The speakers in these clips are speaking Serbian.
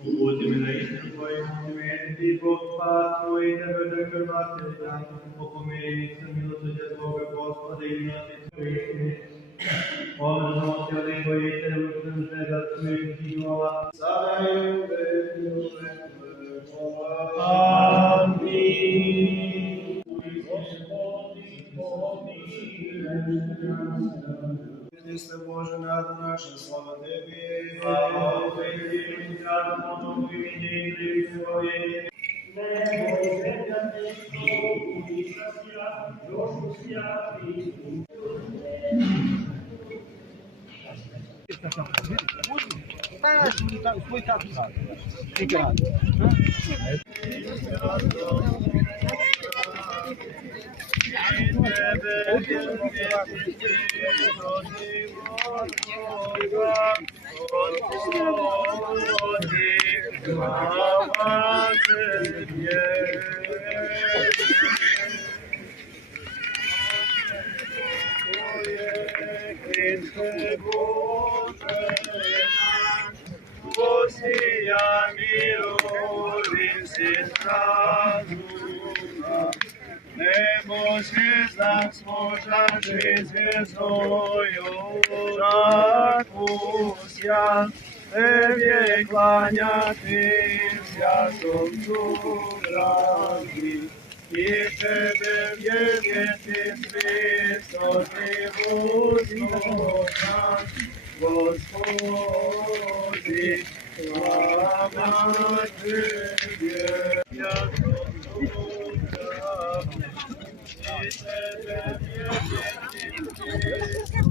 Uputi me na istinu Tvoju, ti Bog spas Tvoj, Tebe da krvatelja, opomeni se milosrđa Tvoga Gospoda i milosti Tvoje istine. Održamo se od Tvoje istine, učinu se da smiješ i glava. Sada je u veku vekova. Amin. Hristos Bože, nada naša, slava Tebi. Slava Tebi, Gospodu, i krivice svoje. Nebo i zemlja Teško, uliša sja, Jošu sja, Hristu. Svoj tako sad. I grad. Posija mirovim si razuma, nebo zvijezda smožaši zvijezdoju rakusja, tebje klanjati svjatom dragi, i tebe vjerjeti Hristo ti uzmožan, Gospodi, slava Tebe, svjatom dragi, i tebe vjerjeti Hristo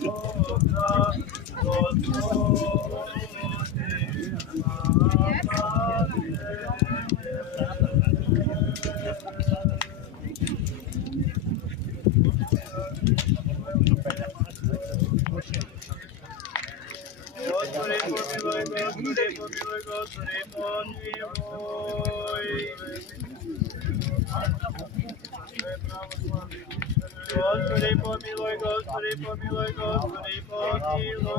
uzmožan, Gospodi, slava Господи, помилуй, Господи, помилуй, Господи, помилуй. Господи, помилуй, Господи, помилуй, Господи, помилуй.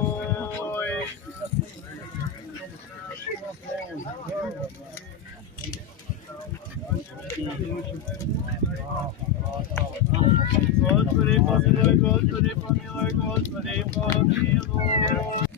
Господи, помилуй, Господи, помилуй, Господи, помилуй.